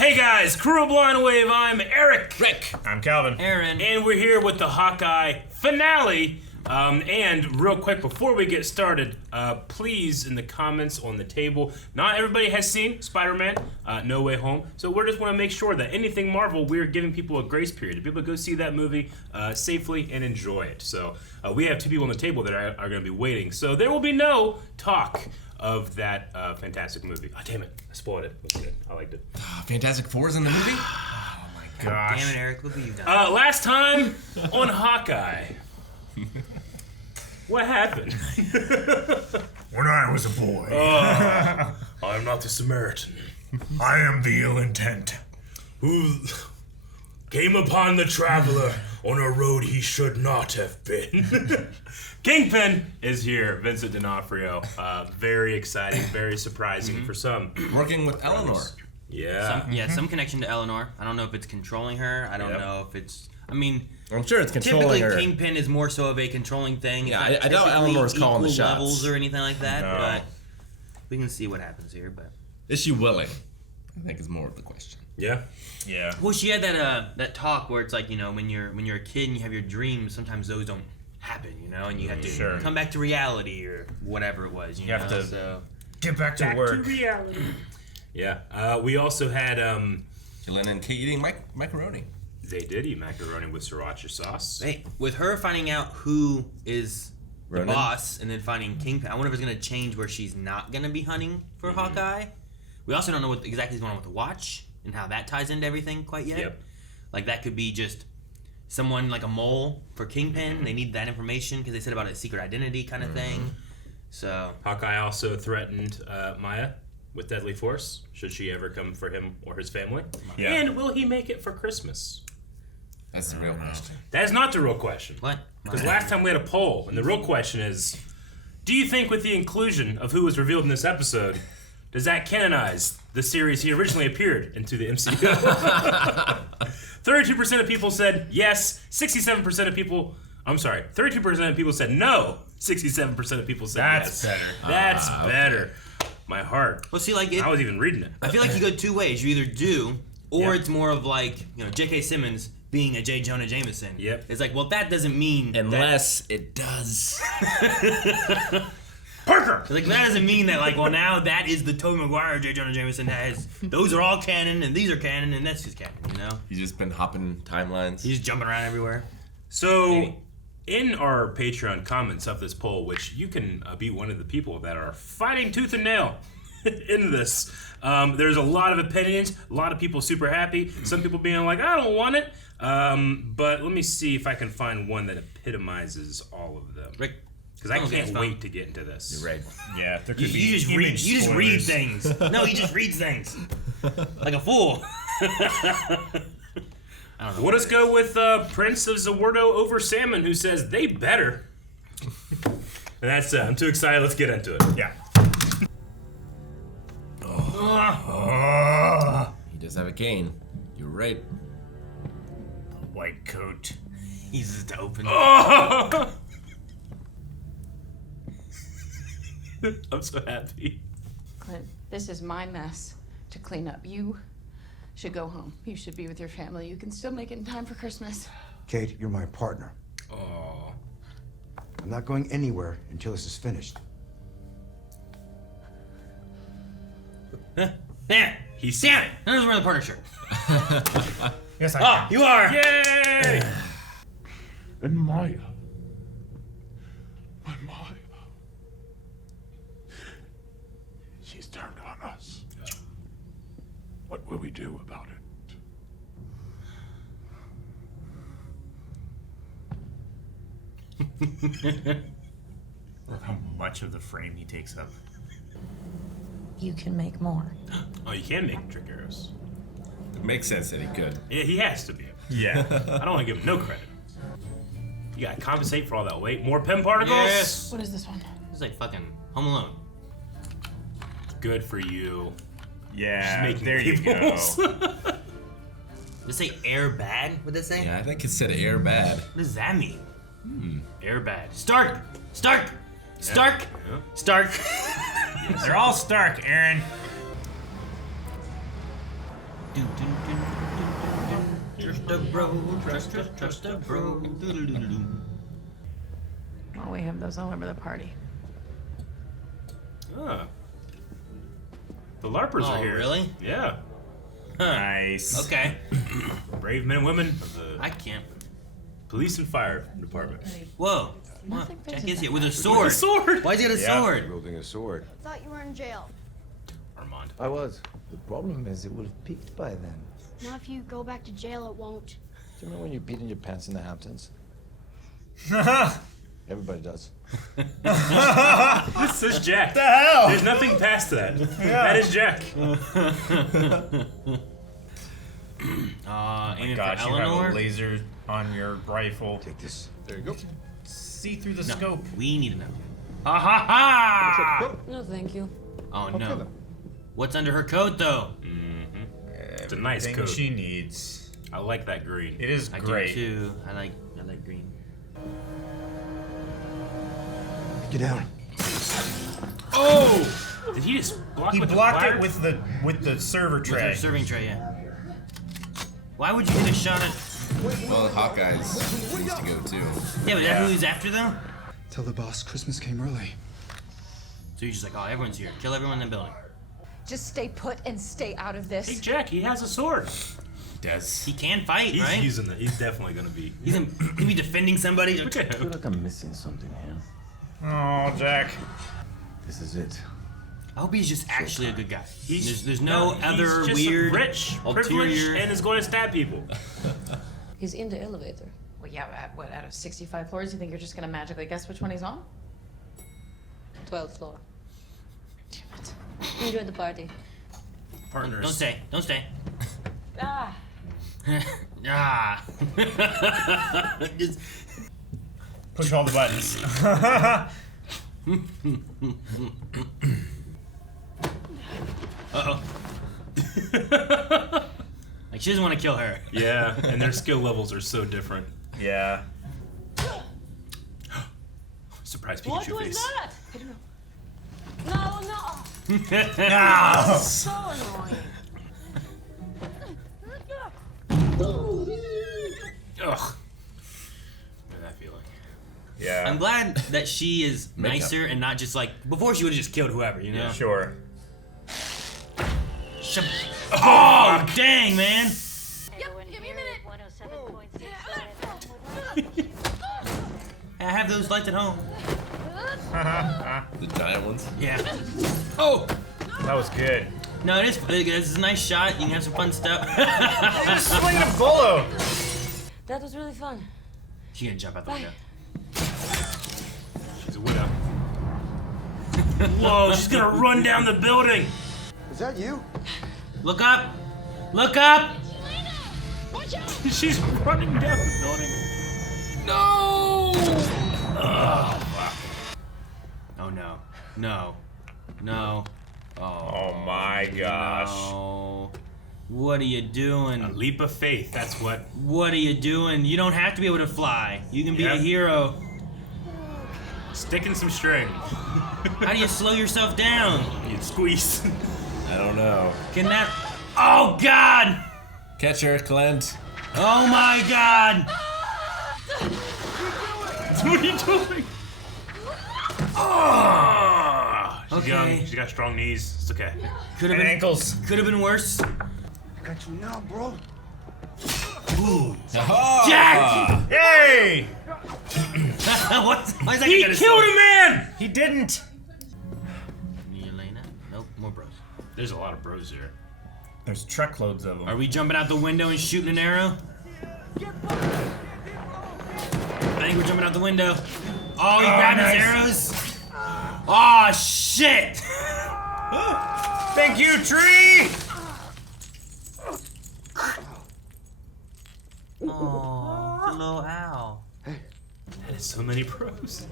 Hey guys, Crew of Blind Wave, I'm Eric. Rick. I'm Calvin. Aaron. And we're here with the Hawkeye finale. And real quick, before we get started, please, in the comments on the table, not everybody has seen Spider-Man No Way Home, so we just want to make sure that anything Marvel, we're giving people a grace period to be able to go see that movie safely and enjoy it. So we have 2 people on the table that are going to be waiting, so there will be no talk of that fantastic movie. Oh, damn it. I spoiled it. It was good. I liked it. Fantastic Four's in the movie? Oh my gosh. Damn it, Eric. Look what you've done. Last time on Hawkeye. What happened? When I was a boy, I'm not the Samaritan. I am the ill intent. Who came upon the traveler on a road he should not have been. Kingpin is here, Vincent D'Onofrio. Very exciting, very surprising for some. Working with Eleanor. Yeah. Some connection to Eleanor. I don't know if it's controlling her. I don't know if it's... I mean... I'm sure it's controlling typically her. Kingpin is more so of a controlling thing. Yeah, It's I doubt not Eleanor's typically calling the equal shots. levels or anything like that, No. but we can see what happens here. But Is she willing? I think is more of the question. Yeah. Yeah. well, she had that talk where it's like, you know, when you're a kid and you have your dreams, sometimes those don't happen, you know, and you have to Sure. come back to reality or whatever it was. You have know? to- So Get back to work. reality. Yeah. We also had Yelena and Kate eating macaroni. they did eat macaroni with sriracha sauce. hey, with her finding out who is the Ronan? boss and then finding Kingpin, I wonder if it's gonna change where she's not gonna be hunting for Hawkeye. We also don't know what exactly is going on with the watch and how that ties into everything quite yet. Yep. Like that could be just someone like a mole for Kingpin. They need that information because they said about a secret identity kind of thing. So Hawkeye also threatened Maya with deadly force, should she ever come for him or his family. Yeah. And will he make it for Christmas? That's the real question. That is not the real question. what? Because last time we had a poll, and the real question is, do you think with the inclusion of who was revealed in this episode, does that canonize the series he originally appeared into the MCU? 32% of people said yes, 67% of people... I'm sorry, 32% of people said no, 67% of people said That's yes. better. That's better. My heart. Well, see, like it, I was even reading it. I feel like you go 2 ways. You either do, or Yep. it's more of like, you know, J.K. Simmons being a J. Jonah Jameson. Yep. It's like, well, that doesn't mean Unless it does. Parker! It's like that doesn't mean that, like, well, now that is the Tobey Maguire J. Jonah Jameson has. Those are all canon, and these are canon, and that's just canon. You know, He's just been hopping timelines. he's just jumping around everywhere. So, Maybe. in our Patreon comments of this poll, which you can be one of the people that are fighting tooth and nail in this, there's a lot of opinions, a lot of people super happy, some people being like, I don't want it. But let me see if I can find one that epitomizes all of them. Rick, Because I okay, can't it's fine. wait to get into this. You're right. Yeah, there could you be just read. image You just read spoilers. things. No, he just reads things like a fool. I don't know. Let us go with Prince of Zawardo over Salmon, who says they better. And that's I'm too excited. Let's get into it. Yeah. He does have a cane. You're right. White coat. He's just open. I'm so happy. Clint, this is my mess to clean up. You should go home. You should be with your family. You can still make it in time for Christmas. Kate, you're my partner. Oh. I'm not going anywhere until this is finished. Yeah, He's damn it! I was wearing the partner shirt. Yes, I Oh, you are. Yay! And Maya. My Maya. She's turned on us. What will we do about it? love how much of the frame he takes up. You can make more. Oh, you can make trick arrows. It makes sense that he could. Yeah, he has to be. Yeah. I don't want to give him no credit. You gotta compensate for all that weight. More PEM particles? Yes. What is this one? It's like fucking Home Alone. Good for you. Yeah. Just making There you go. labels. Does it say air bad? What does it say? Yeah, I think it said air bad. What does that mean? Air bad. Stark! Stark! Stark! Yeah. Stark! They're all Stark, Aaron. Dun, dun, dun, dun, dun. Trust a bro, trust a bro. Doo-doo-doo-doo. Well, we have those all over the party. Ah. The LARPers Oh, are here. really? Yeah. Nice. Okay. Brave men and women of the I can't. police and fire department. Whoa. Nothing Jack phases is here that with a much. sword. With a sword. Why's he got a Yeah. sword? Wielding a sword. Thought you were in jail. Armand. I was. The problem is it would have peaked by then. Now if you go back to jail, it won't. Do you remember when you peed in your pants in the Hamptons? Everybody does. This is Jack. What the hell? There's nothing past that. That is Jack. Aiming Gosh, for you have Eleanor. a laser on your rifle. Take this. There you go. See through the No, scope. we need to know. Ha ha ha! No, thank you. Oh no. What's under her coat though? It's a nice Everything coat. she needs. I like that green. It is I great. do too. I like green. Get down. Oh! Did he just block He with blocked the it with the server With tray. her serving tray, yeah. Why would you get a shot at? Well, Hawkeye's needs to go too. Yeah, but that's who he's after though. Tell the boss Christmas came early. So you're just like, oh, everyone's here. Kill everyone in the building. Just stay put and stay out of Hey this. Jack, he has a sword. Does. He can fight, He's right? using it. He's definitely gonna be. He'll be defending somebody. Look at him. like I'm missing something here. Oh, Jack. This is it. I hope he's just actually a good guy. He's There's no he's other just weird, rich, privileged, ulterior. and is going to stab people. He's in the elevator. Well, yeah, out of 65 floors, you think you're just gonna magically guess which one he's on? 12th floor. Damn it. Enjoy the party. Partners. Don't stay. Don't stay. Ah. Ah. Just- Push all the buttons. Uh-oh. Like, she doesn't want to kill her. Yeah, and their skill levels are so different. Yeah. Surprise Pikachu face. that? No, no. No! So annoying. Ugh. What that feeling? Yeah. I'm glad that she is Makeup. nicer and not just like, before she would have just killed whoever, you know? Yeah. Sure. Oh, dang, man. Give me a minute. I have those lights at home. The giant ones. Yeah. Oh! That was good. No, it is. This is a nice shot. You can have some fun stuff. Just swinging a bolo. That was really fun. She's gonna jump out the window. She's a widow. Whoa, she's gonna run down the building. Is that you? Look up! Look up! She's running down the building. No! Oh no. No. No. Oh my gosh. No. What are you A doing? leap of faith, that's what. What are you doing? You don't have to be able to fly. You can be a Yep. hero. Sticking some string. How do you slow yourself down? You squeeze. I don't know. Can that... Oh God! Catch her, Clint. Oh my God! What are you doing? Oh, she's Okay. young. She's got strong knees. It's okay. Could have And been... ankles. Could have been worse. I got you now, bro. Jack! Yay! What? Why is that He guy got a killed sword? a man! He didn't. Yelena? Nope, more bros. There's a lot of bros here. There's truckloads of them. Are we jumping out the window and shooting an arrow? I think we're jumping out the window. Oh, he grabbed his arrows? Oh, shit! Thank you, tree! Oh, little owl. There's so many bros.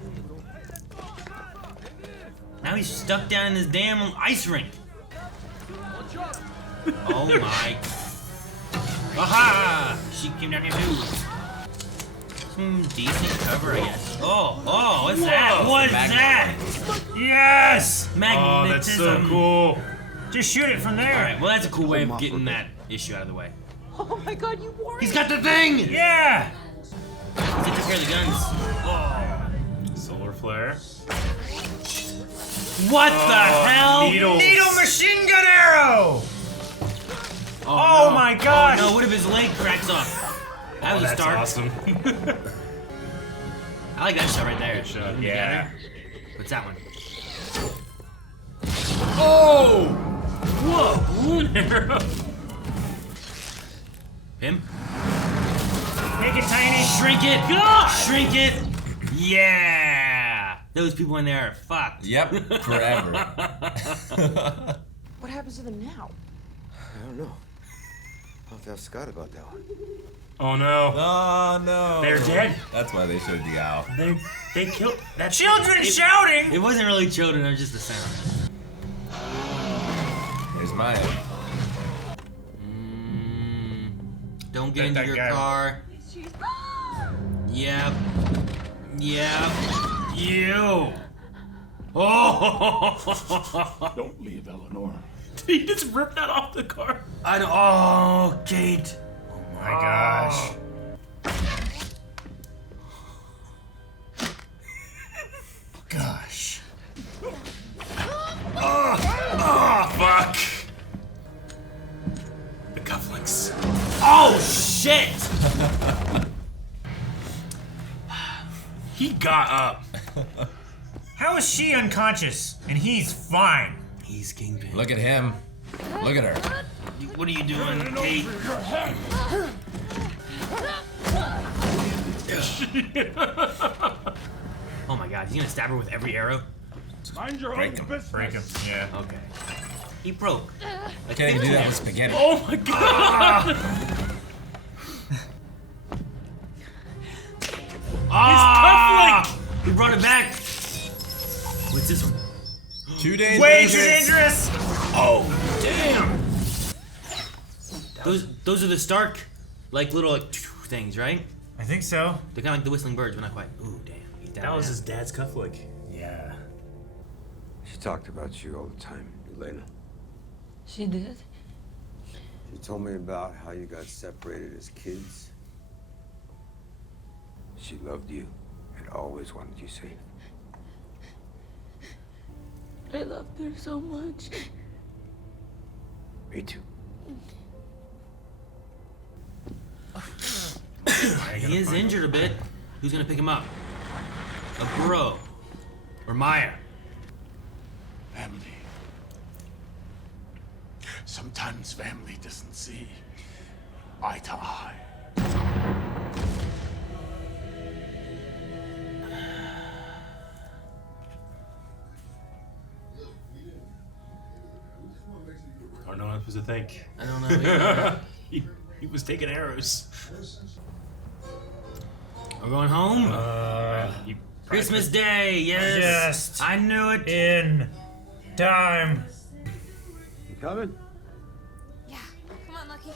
Now he's stuck down in this damn ice rink. Oh my. Aha! She came down here too. Some decent cover, I guess. Oh, what's that? Whoa. What's that? Yes! Oh, Magnetism. that's so cool. Just shoot it from there. Alright, well that's a cool way of getting that issue out of the way. Oh my God, you wore He's got the thing! Yeah! He took care of the guns. Solar flare. What the hell? Needles. Needle machine gun arrow! Oh, Oh my gosh! Oh no, what if his leg cracks off? That was a That's start. awesome. I like that shot right there. shot, yeah. What's that one? Oh! Whoa! Balloon arrow. Him? Make it tiny. Shrink it! God! Shrink it! Yeah! Those people in there are fucked. Yep, forever. What happens to them now? I don't know. I'll have to ask Scott about that one. Oh no. Oh no. They're dead. That's why they showed the owl. They killed that Children shouting! It wasn't really children, it was just the sound. There's mine. Don't get That into your guy. car. Yep. Yep. You. Oh! Don't leave, Eleanor. He just ripped that off the car. Oh, Kate. Oh my gosh. Gosh. Fuck. The cufflinks. Oh, shit! He got up. How is she unconscious and he's fine? He's Kingpin. Look at him. Look at her. What are you doing, Kate? Oh my god, he's gonna stab her with every arrow? Mind your Break own him. business. Break him. Yeah. Okay. He broke. I can't even do that with spaghetti. Oh my god. Ah! He brought it back. What's this one? Too dangerous. Way too dangerous! Oh damn. Those are the Stark, like little things, right? I think so. They're kind of like the whistling birds, but not quite. Ooh, damn. He's down That was now. his dad's cufflink. Yeah. She talked about you all the time, Yelena. She did? She told me about how you got separated as kids. She loved you and always wanted you safe. I loved her so much. Me too. He is injured a bit. Who's gonna pick him up? A bro. Or Maya. Family. Sometimes family doesn't see eye to eye. I don't know what I was to think. I don't know. Either. He was taking arrows. We're going home? He Christmas Day, yes! Just I knew it! in time. You coming? Yeah. Come on, Lucky.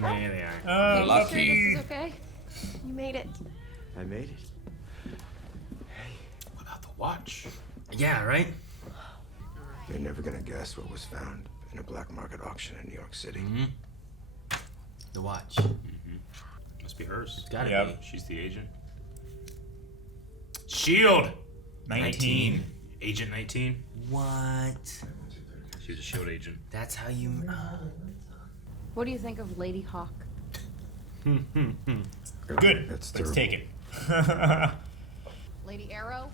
There they are. Lucky. Okay. You made it. I made it. What about the watch? Yeah, right? You're never gonna guess what was found in a black market auction in New York City. Mm-hmm. The watch. Must be hers. It's gotta Yep. be. She's the agent. Shield. 19. Agent 19. What? She was a Shield agent. That's how you. What do you think of Lady Hawk? Good. That's Let's terrible. take it. Lady Arrow.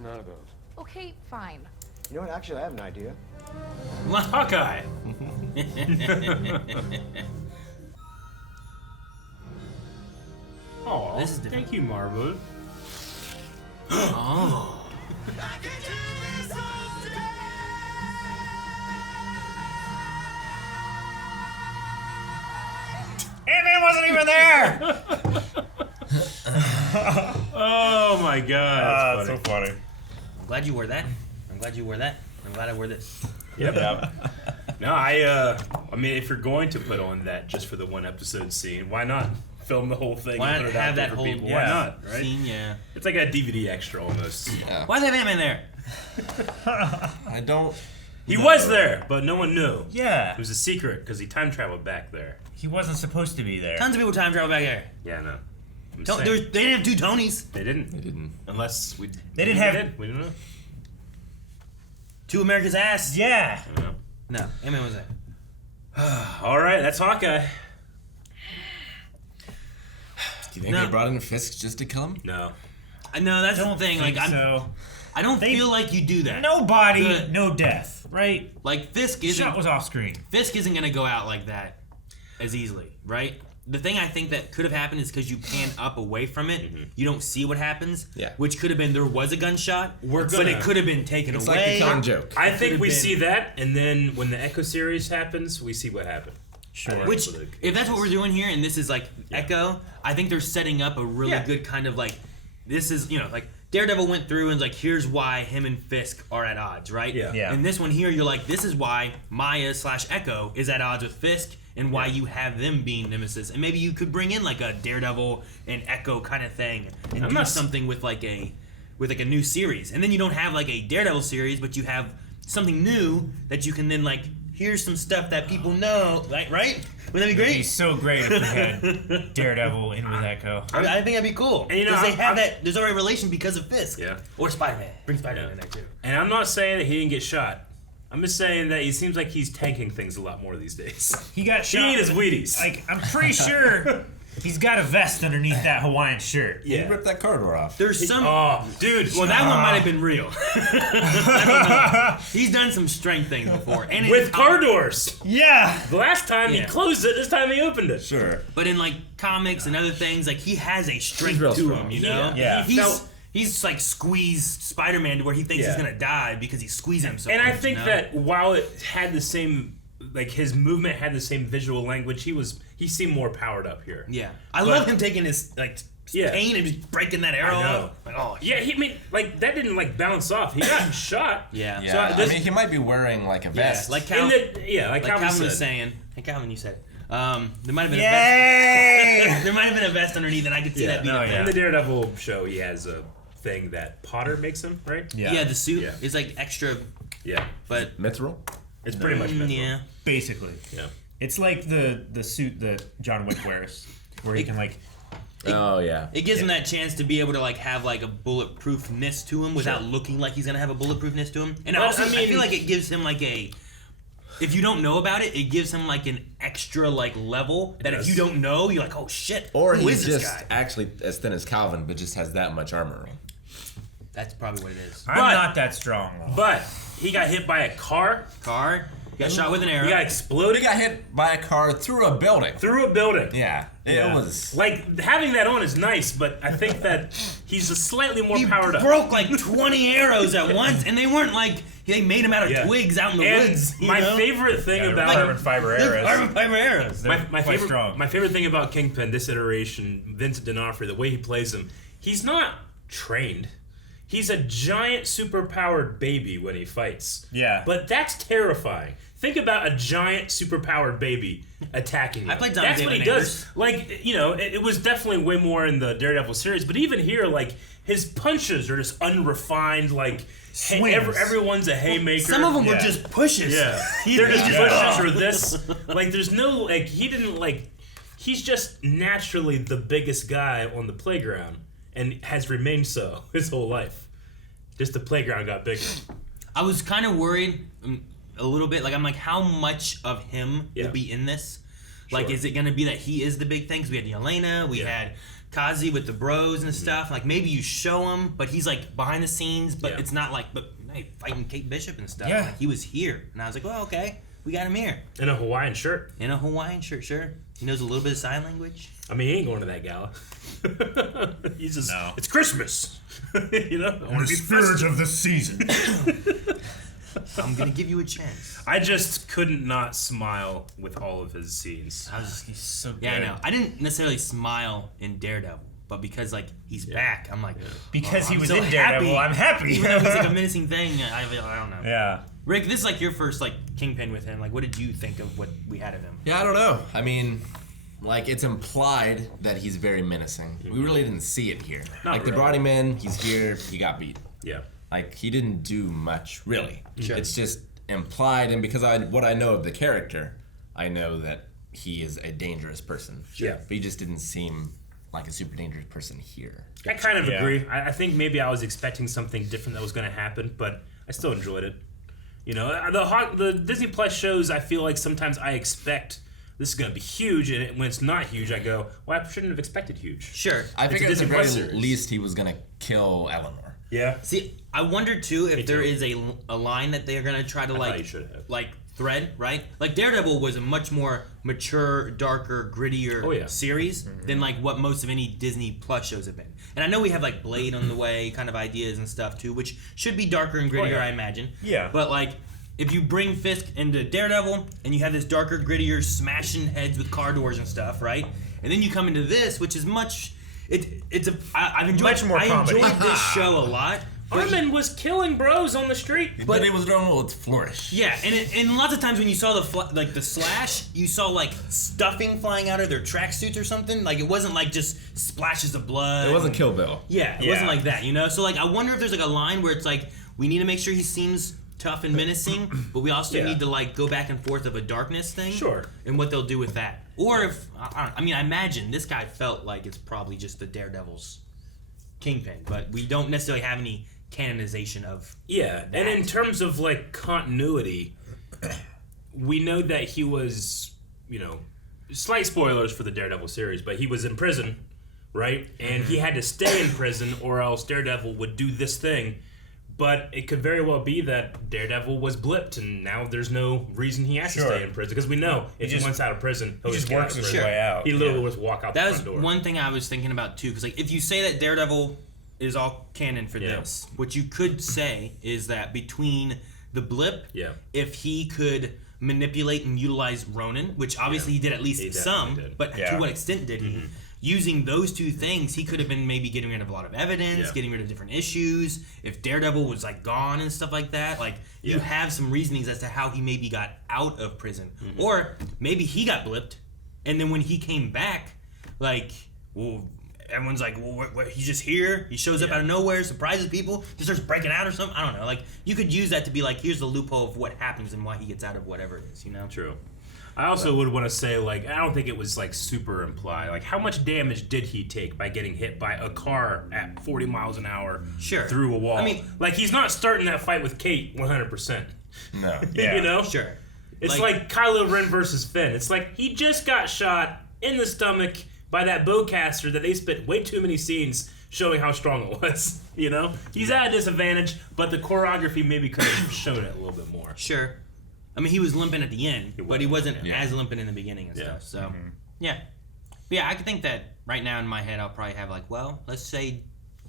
None of those. Okay, fine. You know what? Actually, I have an idea. What? Hawkeye. Oh, This is different. thank you, Marvel. Oh. Ant-Man wasn't even there! Oh my god. That's so funny. funny. I'm glad you wore that. I'm glad you wore that. I'm glad I wore this. Yep. Yep. No, I mean, if you're going to put on that just for the one episode scene, why not film the whole thing Why and not put it out have there that for whole people? yeah. Why not, right? Scene, yeah. It's like a DVD extra almost. Yeah. Why is that Ant-Man there? I don't He was there, but no one knew. Yeah. It was a secret because he time traveled back there. He wasn't supposed to be there. Tons of people time travel back there. Yeah, I know. They didn't have 2 Tonys. They didn't. They didn't. Unless we. They didn't we have- Did. We didn't know. 2 America's ass. Yeah. I don't know. No, Ant-Man was there. All right, that's Hawkeye. Do you think No. they brought in Fisk just to kill him? No. No, that's Don't the thing. think Like, so. I don't They- feel like you do that. No body, Good. no death, right? Like Fisk Shot isn't. was off screen. Fisk isn't gonna go out like that as easily, right? The thing I think that could have happened is because you pan up away from it, you don't see what happens. Yeah. Which could have been there was a gunshot, but gonna- it could have been taken It's away. like the killing joke. I think could've we been- see that, and then when the Echo series happens, we see what happened. Sure. Which, if that's what we're doing here, and this is like Echo, I think they're setting up a really Yeah. good kind of like, this is, like Daredevil went through and like, here's why him and Fisk are at odds, right? Yeah. Yeah. And this one here, you're like, this is why Maya/Echo is at odds with Fisk, and why you have them being nemesis. And maybe you could bring in like a Daredevil and Echo kind of thing, and I'm do not- something with like a new series. And then you don't have like a Daredevil series, but you have something new that you can then like, here's some stuff that people know, like, right? Wouldn't that be It'd be great? so great if we had Daredevil in with Echo. I think that'd be cool. And, you know, Because they I'm- have I'm- that. There's already a relation because of Fisk. Yeah. Or Spider-Man. Bring Spider-Man in there too. And I'm not saying that he didn't get shot. I'm just saying that he seems like he's tanking things a lot more these days. He got He shot. and his Wheaties. Like, I'm pretty sure he's got a vest underneath that Hawaiian shirt. He yeah. ripped that corridor off. There's some. Oh, dude. Well, that one might have been real. I don't know. He's done some strength things before, and with in car doors. Yeah. The last time Yeah. he closed it, this time he opened it. Sure. But in like comics and other things, like he has a strength real to strong. him. You know. Yeah. He felt- He's like squeezed Spider-Man to where he thinks Yeah. he's gonna die because he's squeezing him so And much. I think you know? that while it had the same, like his movement had the same visual language, he seemed more powered up here. Yeah, I But- love him taking his like Yeah. pain and just breaking that arrow I know. up. Like, oh Yeah, he made like that didn't like bounce off. He got shot. yeah. Yeah, So I this- mean, he might be wearing like a Yeah, vest. like And Calvin, like Calvin was said. saying. Hey, Calvin, you said it. There might have been a Yay! vest. There might have been a vest underneath, and I could see that being. no, a yeah. In the Daredevil show, he has a thing that Potter makes him, right? Yeah, the suit Yeah. is like extra, Yeah. but Mithril? It's pretty much mental. yeah. Basically. Yeah. It's like the suit that John Wick wears, where he can like. Oh, yeah. It gives him that chance to be able to like have like a bulletproofness to him without looking like he's gonna have a bulletproofness to him. And But, also, I I mean- feel like it gives him like a. If you don't know about it, it gives him like an extra like level that if does. you don't know, you're like, oh shit, Or who he's is this just guy? actually as thin as Calvin, but just has that much armor on. That's probably what it is. I'm But- not that strong though. But he got hit by a car. Car got shot with an arrow. He got He exploded got hit by a car through a building. through a building. Yeah, Yeah. it was. Like having that on is nice, but I think that he's a slightly more He powered up. broke like 20 arrows at once, and they weren't like they made him out of Yeah. twigs out in the And woods. you my know? favorite thing Yeah, about carbon fiber They're arrows. carbon fiber arrows. They're my quite favorite strong. my favorite thing about Kingpin, this iteration, Vincent D'Onofrio, the way he plays him, he's not trained. He's a giant superpowered baby when he fights. Yeah. But that's terrifying. Think about a giant superpowered baby attacking you. I played Zombie That's what he David does. Like, you know, it was definitely way more in the Daredevil series, but even here, like, his punches are just unrefined, like, Swings. everyone's a haymaker. Some of them were Yeah. just pushes. Yeah. He They're just did- pushes or this. Like, there's no, like, he didn't, like, he's just naturally the biggest guy on the playground and has remained so his whole life. Just the playground got bigger. I was kind of worried a little bit. Like, I'm like, how much of him Yeah. will be in this? Like, Sure. is it going to be that he is the big thing? Because we had Yelena, we had Kazi with the bros and stuff. Like, maybe you show him, but he's, like, behind the scenes, but Yeah. it's not like, but hey, fighting Kate Bishop and stuff. Yeah. Like, he was here. And I was like, well, okay, we got him here. In a Hawaiian shirt. In a Hawaiian shirt, sure. He knows a little bit of sign language. I mean, he ain't going to that gala. He's just, No. it's Christmas. You know? I want to be festive. of the season. I'm going to give you a chance. I just couldn't not smile with all of his scenes. I was just, He's so good. yeah, I know. I didn't necessarily smile in Daredevil, but because, like, he's back, I'm like, Because he I'm was so in Daredevil, happy. I'm happy. Even though it was like a menacing thing, I don't know. Yeah. Rick, this is like your first like Kingpin with him. Like, what did you think of what we had of him? Yeah, I don't know. I mean, like, it's implied that he's very menacing. We really didn't see it here. Not like, they really. brought him in, he's here, he got beat. Yeah. Like, he didn't do much, really. Sure. It's just implied, and because what I know of the character, I know that he is a dangerous person. Yeah. But he just didn't seem like a super dangerous person here. I kind of agree. I think maybe I was expecting something different that was going to happen, but I still enjoyed it. You know, the Disney Plus shows, I feel like sometimes I expect this is going to be huge, and when it's not huge, I go, well, I shouldn't have expected huge. Sure. I It's a figured at the Disney very Plus series. least he was going to kill Eleanor. Yeah. See, I wonder too if there too. is a line that they're gonna try to thought you should have. like thread, right? Like Daredevil was a much more mature, darker, grittier series than like what most of any Disney Plus shows have been. And I know we have like Blade on the way, kind of ideas and stuff too, which should be darker and grittier, I imagine. Yeah. But like, if you bring Fisk into Daredevil and you have this darker, grittier, smashing heads with car doors and stuff, right? And then you come into this, which is much. I've enjoyed. Much more comedy. enjoyed this show a lot. Armin was killing bros on the street. But he was doing it with flourish. Yeah, and lots of times when you saw the slash, you saw like stuffing flying out of their tracksuits or something. Like it wasn't like just splashes of blood. It wasn't Kill Bill. Yeah, it wasn't like that, you know. So like, I wonder if there's like a line where it's like we need to make sure he seems tough and menacing, but we also need to like go back and forth of a darkness thing. Sure. And what they'll do with that, or if I imagine this guy felt like it's probably just the Daredevil's Kingpin, but we don't necessarily have any canonization of And in terms of like continuity, we know that he was, you know, slight spoilers for the Daredevil series, but he was in prison, right? And he had to stay in prison or else Daredevil would do this thing. But it could very well be that Daredevil was blipped and now there's no reason he has to stay in prison, because we know if he wants out of prison, he'll just get out works of his prison. way out. He literally will just walk out the That was front door. one thing I was thinking about too, because like if you say that Daredevil is all canon for this, what you could say is that between the blip, if he could manipulate and utilize Ronin, which obviously he did at least some, but to what extent did he? Using those two things, he could have been maybe getting rid of a lot of evidence, getting rid of different issues. If Daredevil was like gone and stuff like that, like you have some reasonings as to how he maybe got out of prison, or maybe he got blipped, and then when he came back, like, well, everyone's like, well, what, he's just here. He shows up out of nowhere, surprises people, just starts breaking out or something. I don't know. Like, you could use that to be like, here's the loophole of what happens and why he gets out of whatever it is, you know? True. I also would want to say, like, I don't think it was, like, super implied. Like, how much damage did he take by getting hit by a car at 40 miles an hour through a wall? I mean, like, he's not starting that fight with Kate 100%. No. You know? Sure. It's like Kylo Ren versus Finn. It's like he just got shot in the stomach by that bowcaster that they spent way too many scenes showing how strong it was. You know? He's at a disadvantage, but the choreography maybe could have shown it a little bit more. Sure. I mean, he was limping at the end, but he wasn't as limping in the beginning and stuff. So, yeah, I could think that right now in my head, I'll probably have like, well, let's say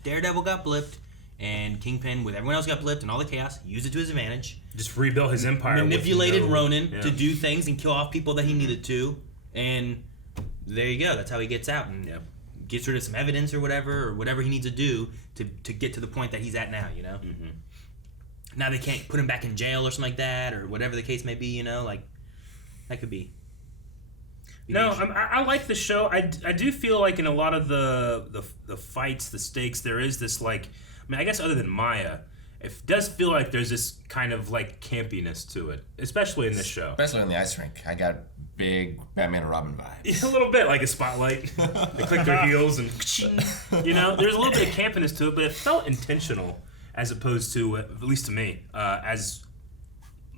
Daredevil got blipped, and Kingpin, with everyone else got blipped and all the chaos, used it to his advantage. Just rebuilt his empire. Manipulated Ronin to do things and kill off people that he needed to, and there you go. That's how he gets out and gets rid of some evidence or whatever he needs to do to get to the point that he's at now. You know. Mm-hmm. Now they can't put him back in jail or something like that, or whatever the case may be. You know, like that could be. No, I like the show. I do feel like in a lot of the fights, the stakes, there is this like. I mean, I guess other than Maya, it does feel like there's this kind of like campiness to it, especially in this show. Especially on the ice rink, I got big Batman and Robin vibes. A little bit like a spotlight. They click their heels and you know, there's a little bit of campiness to it, but it felt intentional. As opposed to, at least to me, as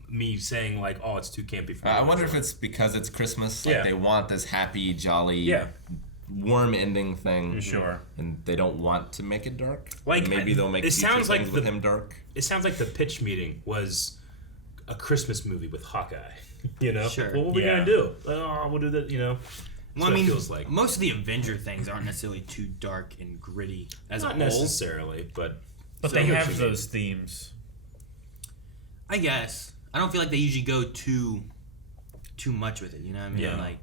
me saying like, "Oh, it's too campy for me." I wonder if it's because it's Christmas. Like they want this happy, jolly, warm ending thing. Sure. And they don't want to make it dark. Like maybe they'll make. It sounds like with him dark. It sounds like the pitch meeting was a Christmas movie with Hawkeye. You know, Sure. What were we gonna do? Oh, we'll do that. You know. Well, I mean, it feels like. Most of the Avenger things aren't necessarily too dark and gritty as Not a whole. necessarily, but they have those themes. I guess. I don't feel like they usually go too much with it, you know what I mean? Yeah. Like,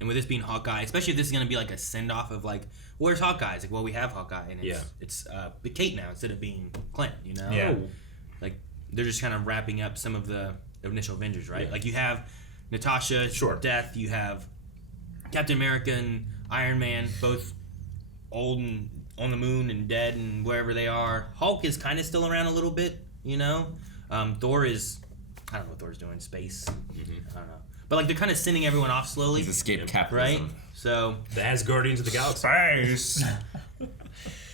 and with this being Hawkeye, especially if this is going to be like a send-off of like, where's Hawkeye? It's like, well, we have Hawkeye, and it's Kate now instead of being Clint, you know? Yeah. Like, they're just kind of wrapping up some of the initial Avengers, right? Yeah. Like, you have Natasha, Death, you have Captain America and Iron Man, both old and on the moon and dead and wherever they are. Hulk is kind of still around a little bit, you know? Thor is I don't know what Thor's doing, space. I don't know. But like they're kind of sending everyone off slowly. He's escaped capitalism. Right? So the Asgardians of the Galaxy. Space.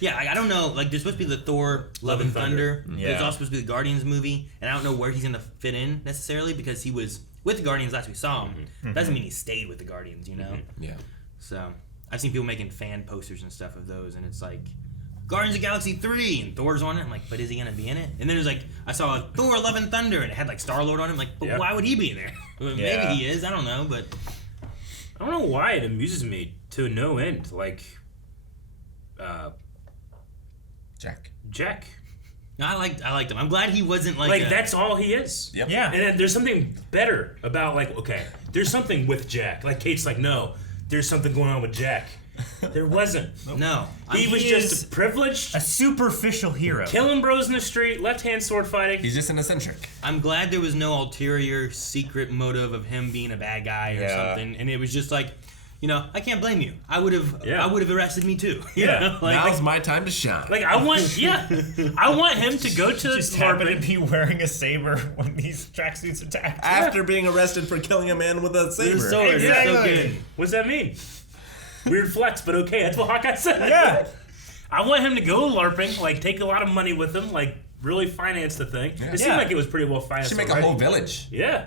yeah, I don't know. Like there's supposed to be the Thor Love and Thunder. Yeah. There's also supposed to be the Guardians movie, and I don't know where he's gonna fit in necessarily because he was with the Guardians last we saw him. Doesn't mean he stayed with the Guardians, you know? Yeah. So I've seen people making fan posters and stuff of those, and it's like Guardians of the Galaxy 3 and Thor's on it. I'm like, but is he gonna be in it? And then there's like I saw Thor Love and Thunder and it had like Star-Lord on it. I'm like, but why would he be in there? Maybe he is, I don't know, but I don't know why it amuses me to no end. Like Jack. I liked him. I'm glad he wasn't like that's all he is. Yep. Yeah. And then there's something better about like, okay, there's something with Jack. Like Kate's like, no, there's something going on with Jack. There wasn't. No. He was just privileged, a superficial hero. killing bros in the street, left-hand sword fighting. He's just an eccentric. I'm glad there was no ulterior secret motive of him being a bad guy or something, and it was just like, you know, I can't blame you. I would have arrested me too. You know? Like, Now's my time to shine. Like I want him to go to Just happened to be wearing a saber when these tracksuits attacked. After being arrested for killing a man with a saber. sword. Exactly. So good. What's that mean? Weird flex, but okay. That's what Hawkeye said. Yeah. I want him to go LARPing, like take a lot of money with him, like really finance the thing. It seemed like it was pretty well financed. Should make already. a whole village. Yeah.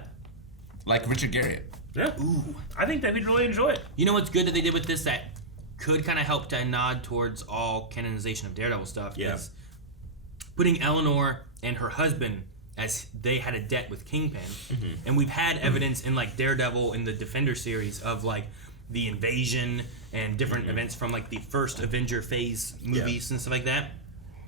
Like Richard Garriott. Yeah. Ooh. I think that we'd really enjoy it. You know what's good that they did with this that could kind of help to nod towards all canonization of Daredevil stuff is putting Eleanor and her husband as they had a debt with Kingpin. And we've had evidence in like Daredevil in the Defender series of like the invasion and different events from like the first Avenger phase movies and stuff like that.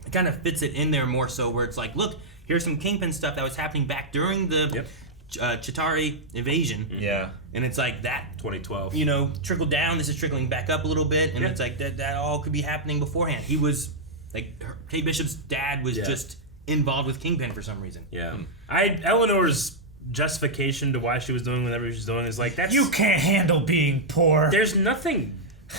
It kind of fits it in there more so where it's like, look, here's some Kingpin stuff that was happening back during the Chitauri invasion. Yeah. And it's like that 2012. You know, trickled down. This is trickling back up a little bit, and it's like that all could be happening beforehand. He was like Kate Bishop's dad was just involved with Kingpin for some reason. Yeah. Eleanor's justification to why she was doing whatever she was doing is like that's You can't handle being poor. There's nothing.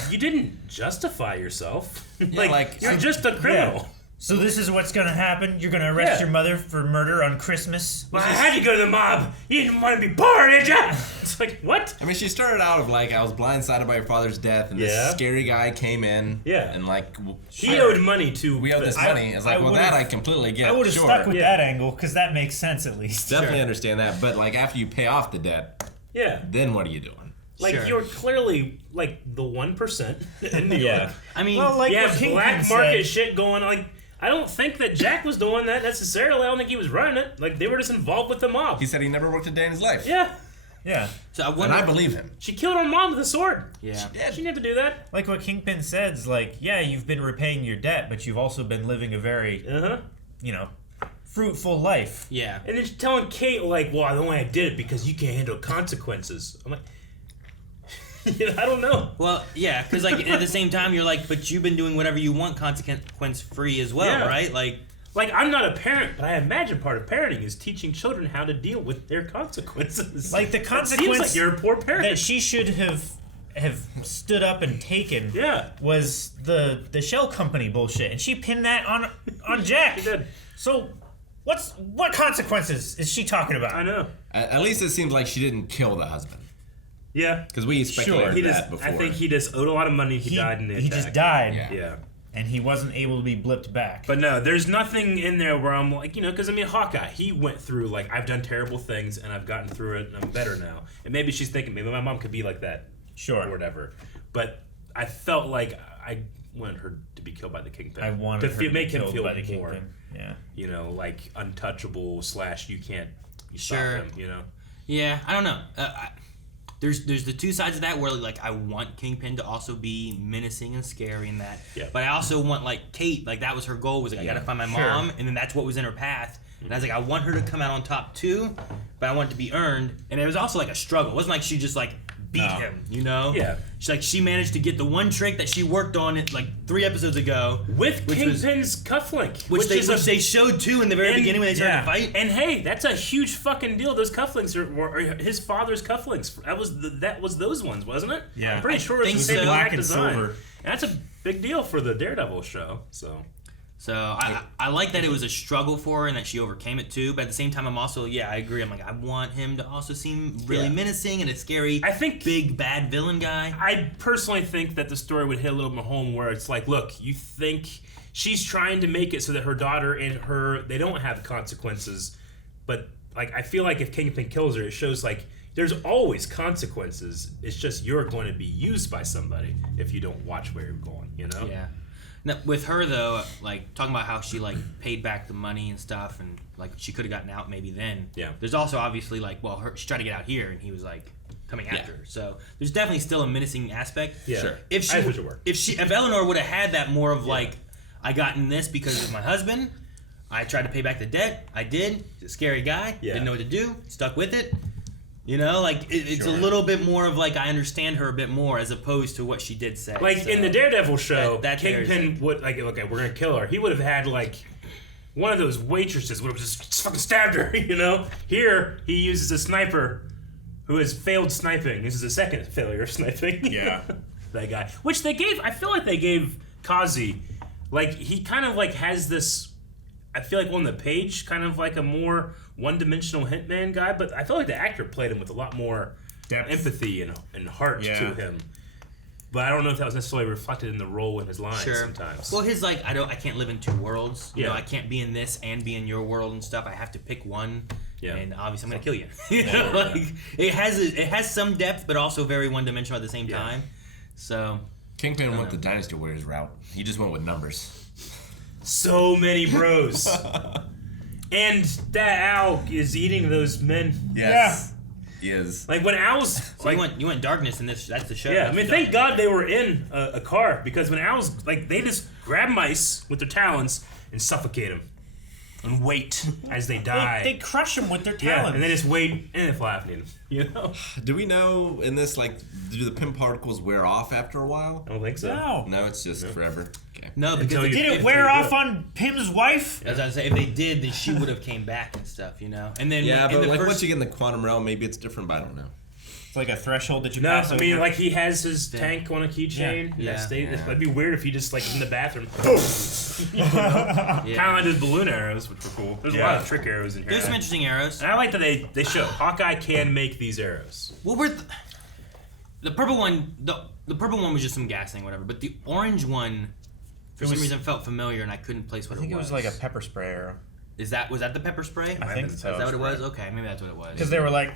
You didn't justify yourself. like, you're just a criminal. So this is what's gonna happen? You're gonna arrest your mother for murder on Christmas? Well, I had to go to the mob. You didn't want to be poor, did ya? It's like, what? I mean, she started out of like, I was blindsided by your father's death, and this scary guy came in. Yeah. And like, He owed money to. we owe this money. It's like, well, that I completely get. I would have sure. stuck with that angle, because that makes sense at least. Definitely understand that. But like, after you pay off the debt, then what are you doing? Like, you're clearly, like, the 1% in New York. I mean, well, like what Kingpin black market said. shit going on. Like, I don't think that Jack was doing that necessarily. I don't think he was running it. Like, they were just involved with the mob. He said he never worked a day in his life. Yeah. Yeah. So I And wonder, I believe him. She killed her mom with a sword. Yeah. She didn't have to do that. Like what Kingpin says, like, yeah, you've been repaying your debt, but you've also been living a very, you know, fruitful life. Yeah. And then she's telling Kate, like, well, the only I did it because you can't handle consequences. I'm like, I don't know. Well, yeah, because like at the same time you're like, but you've been doing whatever you want, consequence free as well, right? Like, I'm not a parent, but I imagine part of parenting is teaching children how to deal with their consequences. Like the It consequence seems like you're a poor parent. that she should have stood up and taken was the shell company bullshit, and she pinned that on Jack. She did. So what consequences is she talking about? I know. At least it seems like she didn't kill the husband. Yeah. Because we speculated that before. I think he just owed a lot of money. He died in the attack. He just died. Yeah. And he wasn't able to be blipped back. But no, there's nothing in there where I'm like, you know, because I mean, Hawkeye, he went through, like, I've done terrible things and I've gotten through it and I'm better now. And maybe she's thinking, maybe my mom could be like that. Sure. Or whatever. But I felt like I wanted her to be killed by the Kingpin. I wanted her to make be him killed feel by the more, Kingpin. Yeah. you know, like untouchable / you can't stop him, you know? Yeah, I don't know. There's the two sides of that where like I want Kingpin to also be menacing and scary and that, but I also want like Kate, like that was her goal, was like I gotta find my mom, and then that's what was in her path. And I was like, I want her to come out on top too, but I want it to be earned. And it was also like a struggle. It wasn't like she just like beat him, you know? Yeah. She managed to get the one trick that she worked on it like 3 episodes ago. With Kingpin's cufflink. Which they showed too in the very beginning when they started to fight. And hey, that's a huge fucking deal. Those cufflinks were his father's cufflinks. That was those ones, wasn't it? Yeah. I'm pretty sure it was the so. same Black black and design. silver. And that's a big deal for the Daredevil show. So So I like that it was a struggle for her and that she overcame it too. But at the same time, I'm also I agree. I'm like I want him to also seem really menacing and a scary. I think big bad villain guy. I personally think that the story would hit a little bit home where it's like, look, you think she's trying to make it so that her daughter and her they don't have consequences, but like I feel like if Kingpin kills her, it shows like there's always consequences. It's just you're going to be used by somebody if you don't watch where you're going. You know? Yeah. Now, with her though, like talking about how she like paid back the money and stuff, and like she could have gotten out maybe then. Yeah. There's also obviously like, well, she tried to get out here, and he was like coming after her. So there's definitely still a menacing aspect. Yeah. Sure. If Eleanor would have had that more of like, I got in this because of my husband. I tried to pay back the debt. I did. He's a scary guy. Yeah. Didn't know what to do. Stuck with it. You know, like it's a little bit more of like I understand her a bit more as opposed to what she did say. Like in the Daredevil show, that Kingpin would like, okay, we're gonna kill her. He would have had like one of those waitresses would have just fucking stabbed her. You know. Here he uses a sniper who has failed sniping. This is the second failure of sniping. Yeah. That guy, which they gave. I feel like they gave Kazi, like he kind of like has this. I feel like on the page, kind of like a more one-dimensional hitman guy, but I feel like the actor played him with a lot more empathy and heart to him. But I don't know if that was necessarily reflected in the role in his lines sometimes. Well, his like, I can't live in two worlds. You know, I can't be in this and be in your world and stuff. I have to pick one. Yeah. And obviously, I'm gonna kill you. It has some depth, but also very one-dimensional at the same time. So Kingpin went the Dynasty Warriors route. He just went with numbers. So many bros. And that Al is eating those men. Yes. He is. Like when Al's so you went darkness in this. That's the show. Yeah, I mean, thank God they were in a car because when Al's like they just grab mice with their talons and suffocate them and wait as they die. They crush them with their talons. Yeah, and they just wait and they fly after them. You know? Do we know in this like do the Pym particles wear off after a while? I don't think so. No, it's just forever. Okay. No, because did it wear off on Pym's wife? As I say, if they did, then she would have came back and stuff, you know. And then but like once you get in the quantum realm, maybe it's different. But I don't know. It's like a threshold that you pass over. I mean, like he has his tank on a keychain. That'd be weird if he just like in the bathroom. Kind of like those balloon arrows, which were cool. There's a lot of trick arrows in here. There's some interesting arrows. And I like that they show Hawkeye can make these arrows. Well, the purple one. The purple one was just some gas thing, whatever. But the orange one, for some reason, felt familiar, and I couldn't place what it was. I think it was like a pepper spray arrow. Was that the pepper spray? I think so. Is that what it was? Okay, maybe that's what it was. Because they were like.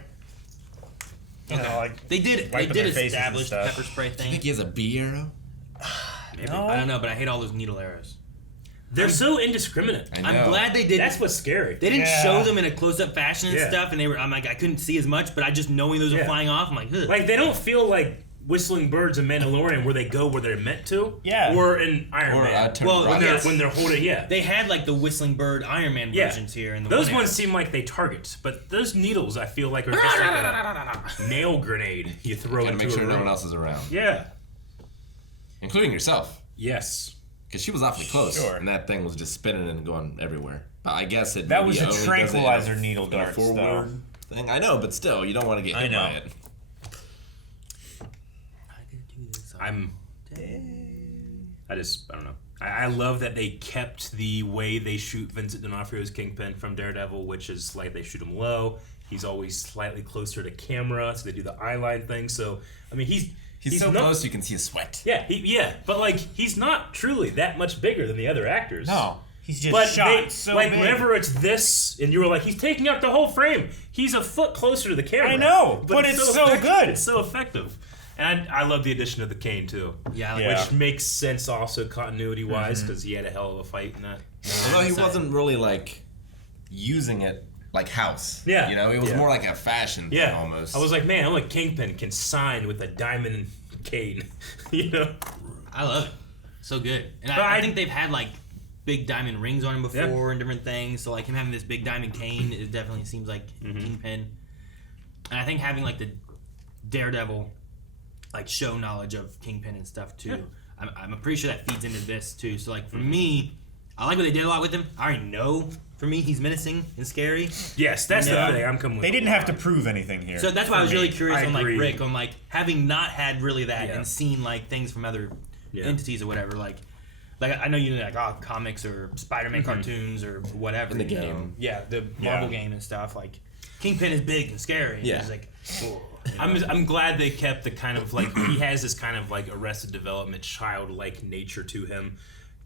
You know, like they did establish the pepper spray thing. I think he has a bee arrow. Maybe. No. I don't know, but I hate all those needle arrows. They're so indiscriminate. I'm glad they did. That's what's scary. They didn't show them in a close-up fashion and stuff, and I'm like, I couldn't see as much, but I just knowing those are flying off, I'm like, ugh. Like they don't feel like whistling birds in Mandalorian where they go where they're meant to. Yeah. Or in Iron Man. Well, when they're holding, They had like the whistling bird Iron Man versions here. In the those ones seem like they target, but those needles I feel like are just like a nail grenade you throw into make sure no one else is around. Yeah. Including yourself. Yes. Because she was awfully close, and that thing was just spinning and going everywhere. But I guess that was a tranquilizer needle dart forward thing. I know, but still, you don't want to get hit by it. I don't know. I love that they kept the way they shoot Vincent D'Onofrio's Kingpin from Daredevil, which is like they shoot him low. He's always slightly closer to camera, so they do the eye line thing. So I mean, he's so close you can see his sweat. Yeah, but like he's not truly that much bigger than the other actors. No, he's just shot so like big. whenever it's this, and you were like, he's taking up the whole frame. He's a foot closer to the camera. I know, but it's so good. It's so effective. And I love the addition of the cane too. Yeah. Which makes sense also continuity wise because he had a hell of a fight in that. Although he wasn't really like using it like House. Yeah. You know, it was more like a fashion thing almost. I was like, man, only Kingpin can sign with a diamond cane. You know? I love it. So good. And I think they've had like big diamond rings on him before and different things. So like him having this big diamond cane, it definitely seems like Kingpin. And I think having like the Daredevil like show knowledge of Kingpin and stuff too. Yeah. I'm pretty sure that feeds into this too. So like for me, I like what they did a lot with him. I already know for me he's menacing and scary. Yes, that's the thing. I'm coming with. They didn't have to prove anything here. So that's why I was really curious on like Rick, on like having not had really that and seen like things from other entities or whatever. Like like I know you like comics or Spider-Man cartoons or whatever In the you know. game. Yeah, the Marvel game and stuff. Like Kingpin is big and scary. And Yeah. he's like, oh, I'm glad they kept the kind of like he has this kind of like Arrested Development childlike nature to him.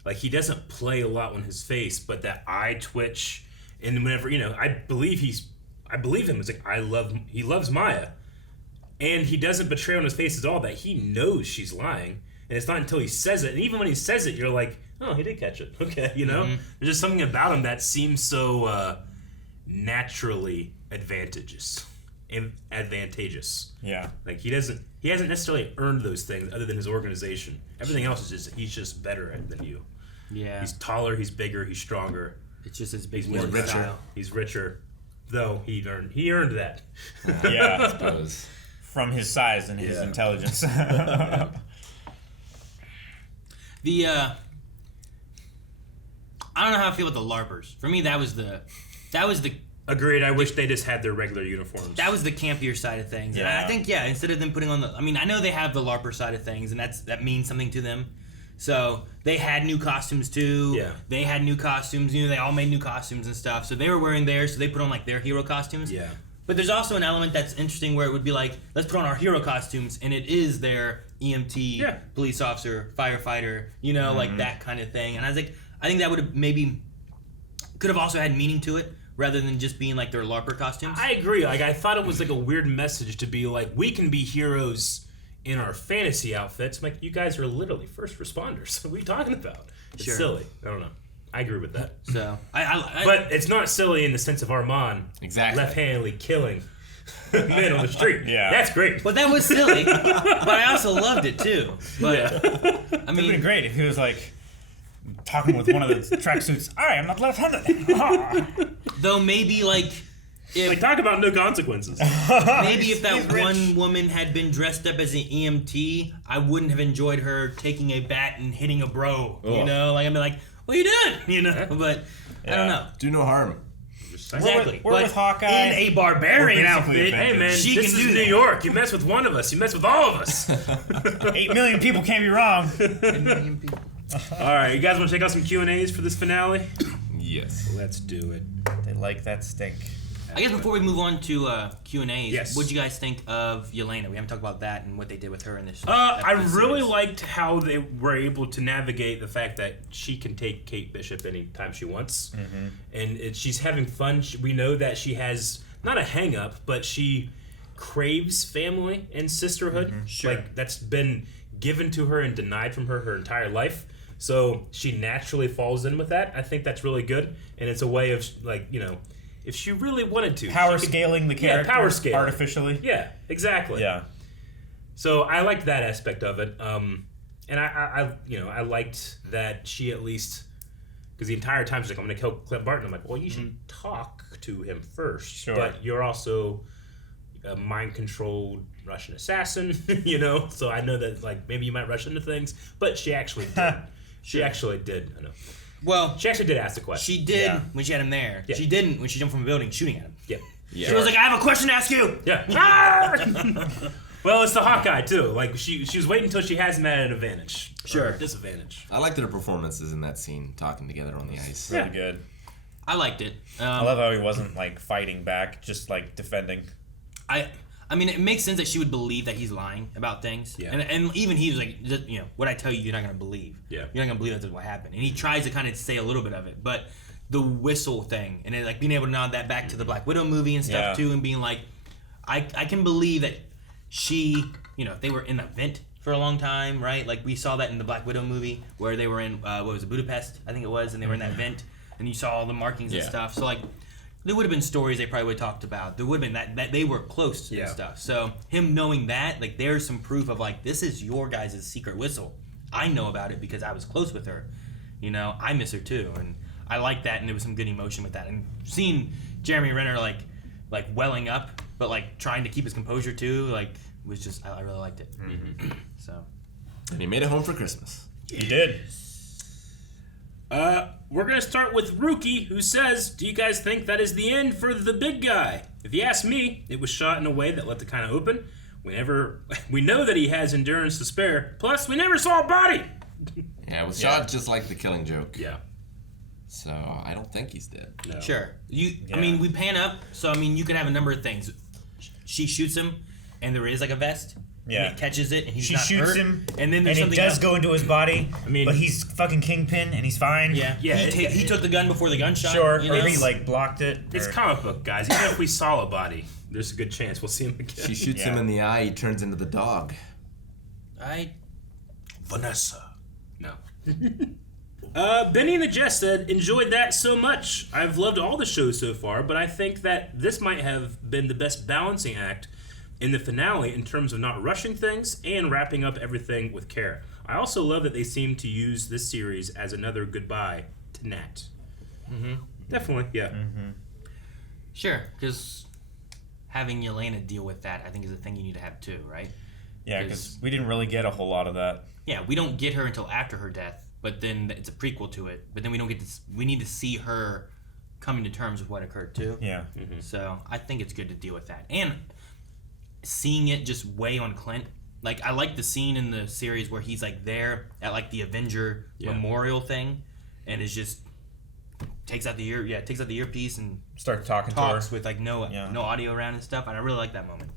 Like he doesn't play a lot on his face, but that eye twitch and whenever I believe him. It's like he loves Maya, and he doesn't betray on his face at all that he knows she's lying. And it's not until he says it, and even when he says it, you're like, oh, he did catch it. Okay, There's just something about him that seems so naturally advantageous. Yeah. Like he hasn't necessarily earned those things other than his organization. Everything else is he's just better than you. yeah. He's taller, he's bigger, he's stronger. It's just his big He's more villain richer. style. He's richer, though he earned that. Yeah. I suppose. From his size and his Yeah. intelligence. The I don't know how I feel about the LARPers. For me, that was the Agreed. I wish they just had their regular uniforms. that was the campier side of things. And Yeah. I think instead of them putting on I know they have the LARPer side of things, and that means something to them. So they had new costumes too. Yeah. They had new costumes. They all made new costumes and stuff. So they were wearing theirs. So they put on like their hero costumes. Yeah. But there's also an element that's interesting where it would be like, let's put on our hero costumes, and it is their EMT, Yeah. police officer, firefighter, like that kind of thing. And I was like, I think that would have could have also had meaning to it rather than just being like their LARPer costumes. I agree. Like I thought it was like a weird message to be like, we can be heroes in our fantasy outfits. I'm like, you guys are literally first responders. What are you talking about? It's Sure. silly. I don't know. I agree with that. So But it's not silly in the sense of Armand left-handedly killing men on the street. Yeah. That's great. But that was silly. But I also loved it too. But I It would have been mean, great if he was like talking with one of the tracksuits. I am not left-handed. though maybe like Like, talk about no consequences. maybe if that He's rich. one woman had been dressed up as an EMT, I wouldn't have enjoyed her taking a bat and hitting a bro. Ugh. Like I'd be like, what are you doing? But I don't know. Do no harm. Exactly. We're But with Hawkeye. in a barbarian We're basically outfit, Avengers. Hey, man, She this can is do New that. York. You mess with one of us. You mess with all of us. 8 million people can't be wrong. All right, you guys want to check out some Q&As for this finale? Yes. Let's do it. They like that stink. I guess before we move on to Q&As, Yes. what'd you guys think of Yelena? We haven't talked about that and what they did with her in this. I this really series. liked how they were able to navigate the fact that she can take Kate Bishop anytime she wants. And she's having fun. We know that she has, not a hang-up, but she craves family and sisterhood. Sure. Like, that's been given to her and denied from her entire life. So she naturally falls in with that. I think that's really good. And it's a way of, like, if she really wanted to. Power she could- scaling the Yeah, character power scaling. artificially. Yeah, exactly. Yeah. So I liked that aspect of it, and I liked that she at least, because the entire time she's like, I'm going to kill Clint Barton. I'm like, well, you should talk to him first. Sure. But you're also a mind-controlled Russian assassin, So I know that like maybe you might rush into things, but she actually did. She actually did. I know. Well, She actually did ask the question. she did Yeah. when she had him there. Yeah. She didn't when she jumped from a building shooting at him. Yeah. Yeah. She was like, I have a question to ask you. Yeah. Well, it's the Hawkeye too. Like she was waiting until she has him at an advantage. Sure. Or a disadvantage. I liked their performances in that scene, talking together on the ice. Really good. I liked it. I love how he wasn't like fighting back, just like defending. I mean, it makes sense that she would believe that he's lying about things. Yeah. And even he was like, what I tell you, you're not going to believe. Yeah. You're not going to believe that's what happened. And he tries to kind of say a little bit of it. But the whistle thing, and then, like being able to nod that back to the Black Widow movie and stuff Yeah. too, and being like, I can believe that she, they were in a vent for a long time, right? Like we saw that in the Black Widow movie where they were in, what was it, Budapest, I think it was, and they were in that vent, and you saw all the markings and Yeah. stuff. So like, there would have been stories they probably would have talked about. There would have been that they were close to Yeah. this stuff. So him knowing that, like, there's some proof of like, this is your guys' secret whistle. I know about it because I was close with her. I miss her too, and I like that. And there was some good emotion with that. And seeing Jeremy Renner like welling up, but like trying to keep his composure too, like was just I really liked it. So And he made it home for Christmas. He did. We're going to start with Rookie, who says, do you guys think that is the end for the big guy? If you ask me, it was shot in a way that left it kind of open. We know that he has endurance to spare. Plus, we never saw a body. Yeah, it was shot just like the Killing Joke. Yeah. So I don't think he's dead. No. Sure. I mean, we pan up, so I mean, you could have a number of things. She shoots him, and there is like a vest. Yeah. And it catches it, and he's She not shoots hurt. him, and then there's it something does else. go into his body. I mean, but he's fucking Kingpin, and he's fine. Yeah. He took the gun before the gunshot. Sure, you or know? he like blocked it. It's or- comic book, guys. Even if we saw a body, there's a good chance we'll see him again. She shoots him in the eye. He turns into the dog. Vanessa. No. Benny and the Jess said, enjoyed that so much. I've loved all the shows so far, but I think that this might have been the best balancing act in the finale in terms of not rushing things and wrapping up everything with care. I also love that they seem to use this series as another goodbye to Nat. Mm-hmm. Definitely, yeah. Mm-hmm. Sure, because having Yelena deal with that, I think, is a thing you need to have too, right? Yeah, because we didn't really get a whole lot of that. Yeah, we don't get her until after her death, but then it's a prequel to it. But then we don't get to. We need to see her coming to terms with what occurred too. Yeah. Mm-hmm. So I think it's good to deal with that, and seeing it just weigh on Clint. Like, I like the scene in the series where he's like there at like the Avenger memorial thing, and is just takes out the earpiece and Start talking talks to her with like no audio around and stuff, and I really like that moment.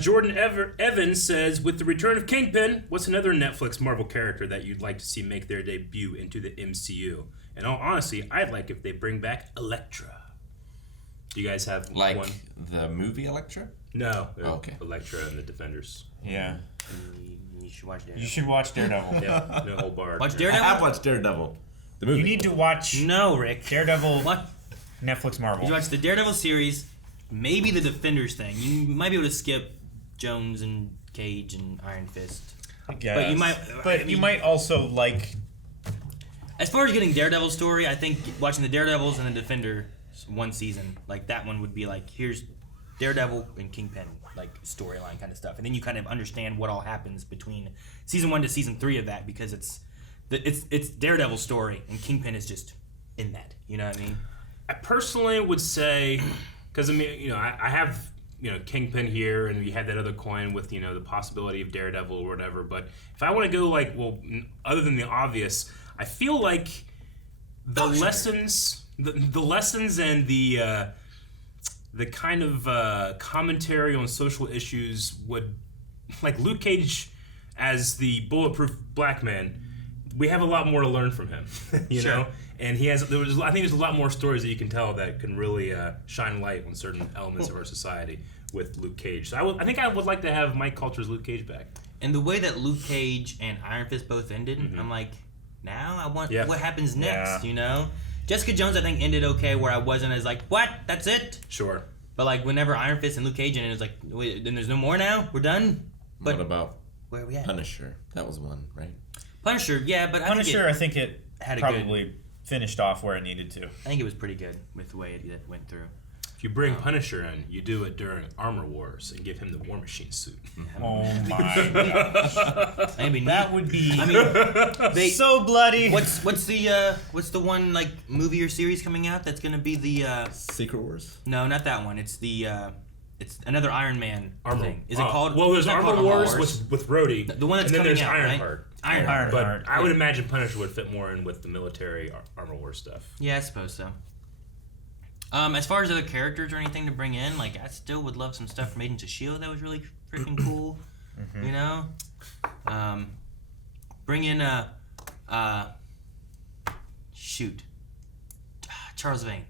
Jordan Evans says, with the return of Kingpin, what's another Netflix Marvel character that you'd like to see make their debut into the MCU? And all honesty, I'd like if they bring back Elektra. Do you guys have like one? The movie Elektra? No. Okay. Elektra and the Defenders. Yeah. You should watch Daredevil. You should watch Daredevil. Yeah, no whole bar. Watch I Daredevil? have watched Daredevil. The movie. You need to watch No, Rick. Daredevil. What? Netflix Marvel. You watch the Daredevil series, maybe the Defenders thing. You might be able to skip Jones and Cage and Iron Fist. I guess. But you might. But I mean, you might also like. As far as getting Daredevil's story, I think watching the Daredevils and the Defender one season, like that one would be like, here's Daredevil and Kingpin, like storyline kind of stuff, and then you kind of understand what all happens between season 1 to season 3 of that, because it's Daredevil's story and Kingpin is just in that. You know what I mean? I personally would say, because I mean, you know, I have, you know, Kingpin here, and we had that other coin with, you know, the possibility of Daredevil or whatever. But if I want to go like, well, other than the obvious, I feel like the lessons and the kind of commentary on social issues would, like Luke Cage as the bulletproof black man. We have a lot more to learn from him, you know. And I think there's a lot more stories that you can tell that can really shine light on certain elements of our society with Luke Cage. So I think I would like to have Mike Coulter's Luke Cage back. And the way that Luke Cage and Iron Fist both ended, I'm like, now I want what happens next, you know? Jessica Jones, I think, ended okay, where I wasn't as like, what? That's it? Sure. But like whenever Iron Fist and Luke Cage ended, it was like, wait, then there's no more now? We're done? But what about where are we at? Punisher? That was one, right? Punisher, yeah, but Punisher, I think it had probably finished off where it needed to. I think it was pretty good with the way it went through. If you bring Punisher in, you do it during Armor Wars and give him the War Machine suit. Oh my gosh. I mean, that would be they, so bloody. What's the one like movie or series coming out that's gonna be the Secret Wars? No, not that one. It's the it's another Iron Man thing. Is it called? Well, there's it's not Armor called Wars with Rhodey. The one that's and then coming there's out, Ironheart. right? Ironheart. But I would imagine Punisher would fit more in with the military Armor Wars stuff. Yeah, I suppose so. As far as other characters or anything to bring in, like I still would love some stuff from Agents of S.H.I.E.L.D. that was really freaking cool. Mm-hmm. You know? Bring in Charles Vane.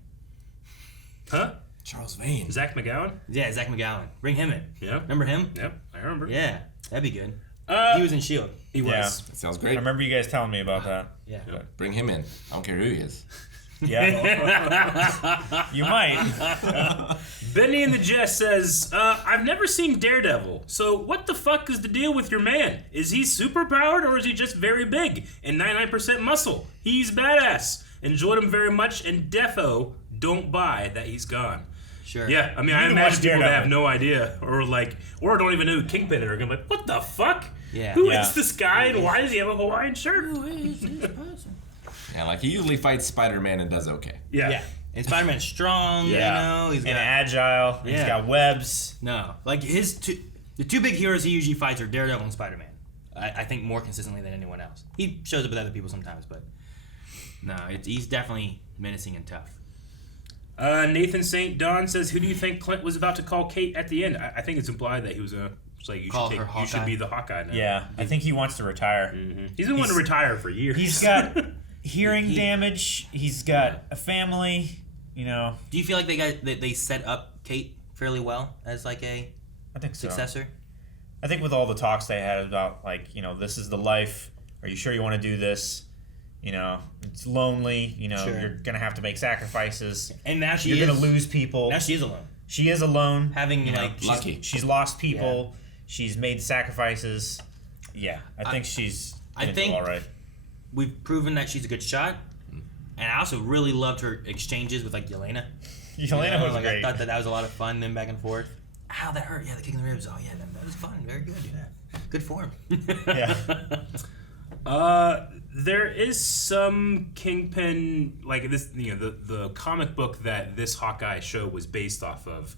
Huh? Charles Vane. Zach McGowan? Yeah, Zach McGowan. Bring him in. Yeah. Remember him? Yep, I remember. Yeah, that'd be good. He was in S.H.I.E.L.D. He was. Yeah. That sounds I great. remember you guys telling me about that. Yeah. Bring him in. I don't care who he is. Yeah. You might. Benny in the Jess says, I've never seen Daredevil, so what the fuck is the deal with your man? Is he superpowered or is he just very big and 99% muscle? He's badass. Enjoyed him very much, and defo don't buy that he's gone. Sure. Yeah, I mean, I need to imagine watch people that Daredevil. have no idea or don't even know who Kingpin is are gonna be like, what the fuck? Yeah. Who is Yeah. this guy and why does he have a Hawaiian shirt? Yeah, like he usually fights Spider-Man and does okay. Yeah. And Spider-Man's strong, you know, he's and got agile. He's Yeah. got webs. no. Like the two big heroes he usually fights are Daredevil and Spider-Man. I think more consistently than anyone else. He shows up with other people sometimes, but no, he's definitely menacing and tough. Nathan St. Don says, who do you think Clint was about to call Kate at the end? I think it's implied that he was going to say, you should be the Hawkeye now. Yeah, I think he wants to retire. Mm-hmm. He's been wanting to retire for years. He's got hearing damage. He's got a family, you know. Do you feel like they set up Kate fairly well as like a successor? I think with all the talks they had about, like, you know, this is the life. Are you sure you want to do this? You know, it's lonely. You know, you're going to have to make sacrifices. And now you're going to lose people. Now she is alone. She is alone. Having, lucky. She's lost people. Yeah. She's made sacrifices. Yeah, I think she's all right. We've proven that she's a good shot. And I also really loved her exchanges with, like, Yelena. Yelena was great. I thought that was a lot of fun, them back and forth. Ow, that hurt. Yeah, the kick in the ribs. Oh, yeah, that was fun. Very good. Yeah. Good form. Yeah. There is some Kingpin, like this, you know, the comic book that this Hawkeye show was based off of.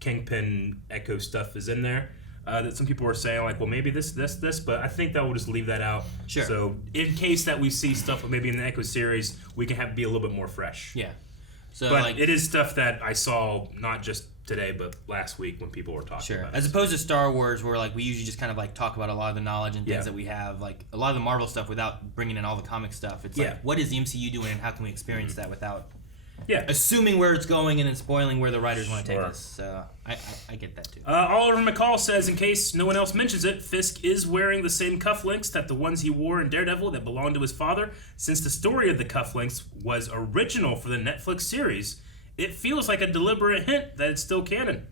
Kingpin Echo stuff is in there. That some people were saying, like, well, maybe this, but I think that we'll just leave that out. Sure. So in case that we see stuff maybe in the Echo series, we can be a little bit more fresh. Yeah. So, but like, it is stuff that I saw not just today, but last week when people were talking about it. As opposed to Star Wars, where, like, we usually just kind of, like, talk about a lot of the knowledge and things that we have, like a lot of the Marvel stuff without bringing in all the comic stuff. It's like, what is the MCU doing and how can we experience that without assuming where it's going and then spoiling where the writers want to take us. So I get that too. Oliver McCall says, in case no one else mentions it, Fisk is wearing the same cufflinks that the ones he wore in Daredevil that belonged to his father. Since the story of the cufflinks was original for the Netflix series, it feels like a deliberate hint that it's still canon.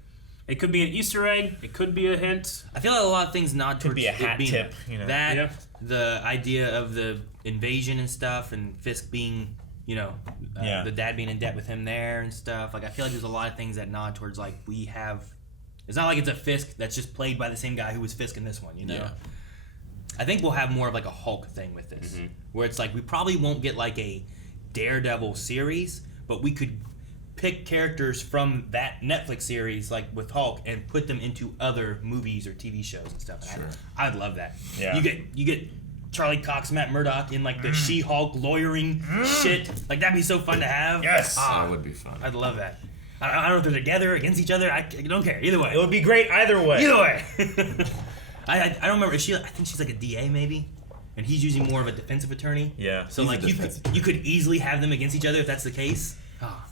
It could be an Easter egg. It could be a hint. I feel like a lot of things nod towards be a hat tip. You know. That, the idea of the invasion and stuff, and Fisk being, you know, the dad being in debt with him there and stuff. Like, I feel like there's a lot of things that nod towards, like, we have. It's not like it's a Fisk that's just played by the same guy who was Fisk in this one, you know? Yeah. I think we'll have more of, like, a Hulk thing with this, where it's like we probably won't get, like, a Daredevil series, but we could pick characters from that Netflix series, like with Hulk, and put them into other movies or TV shows and stuff. Sure. I'd love that. Yeah. You get Charlie Cox, Matt Murdock in, like, the She-Hulk lawyering shit. Like, that'd be so fun to have. Yes. That would be fun. I'd love that. I don't know if they're together, against each other. I don't care. Either way. It would be great either way. Either way. I don't remember. I think she's like a DA maybe, and he's usually more of a defensive attorney. Yeah. So, like, you could easily have them against each other if that's the case. Oh.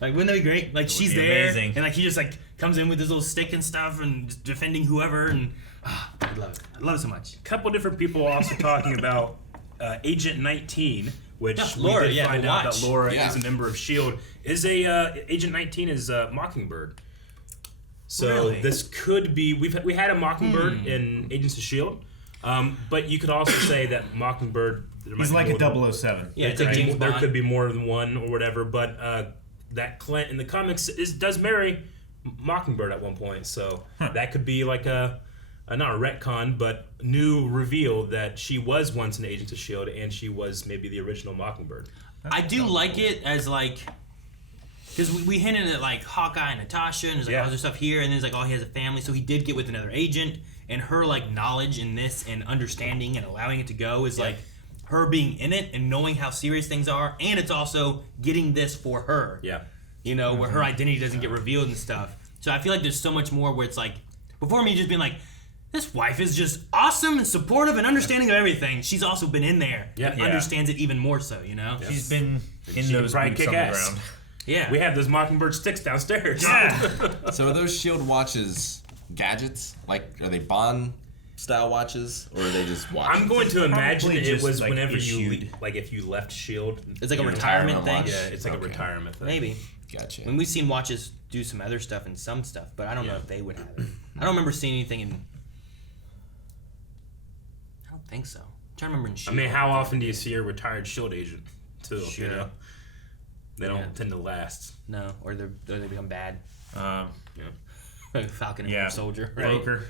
Like, wouldn't that be great? Like, she's there, amazing. And, like, he just, like, comes in with his little stick and stuff and just defending whoever, and I'd love it. I'd love it so much. A couple different people also talking about Agent 19, which Laura, we did find out that Laura is a member of S.H.I.E.L.D. Agent 19 is Mockingbird. So this could be, we had a Mockingbird in Agents of S.H.I.E.L.D., but you could also say that Mockingbird, he's like a 007. Yeah, it's like James Bond. There could be more than one or whatever, but that Clint in the comics does marry Mockingbird at one point, so that could be like not a retcon, but new reveal that she was once an Agent of S.H.I.E.L.D. and she was maybe the original Mockingbird. I do like it as, like, because we hinted at, like, Hawkeye and Natasha, and there's, like, other stuff here, and then there's, like, oh, he has a family, so he did get with another agent, and her, like, knowledge in this and understanding and allowing it to go is, like, her being in it and knowing how serious things are, and it's also getting this for her. Yeah. You know, where her identity doesn't get revealed and stuff. So I feel like there's so much more where it's like, before me just being like, this wife is just awesome and supportive and understanding of everything. She's also been in there and understands it even more so, you know? Yes. She's been in those boots on the ground. Yeah. We have those Mockingbird sticks downstairs. Yeah. So are those S.H.I.E.L.D. watches gadgets? Like, are they Bond style watches, or are they just watches? I'm going to imagine it was, like, whenever issued. if you left S.H.I.E.L.D. It's like a retirement thing? Yeah, it's like a retirement thing. Maybe. Gotcha. When we've seen watches do some other stuff and some stuff, but I don't know if they would have it. I don't remember seeing anything in... I don't think so. I'm trying to remember in S.H.I.E.L.D. I mean, how often do you see a retired S.H.I.E.L.D. agent, too, you know? They don't tend to last. No, or they become bad. Like Falcon and Winter Soldier, right? Broker.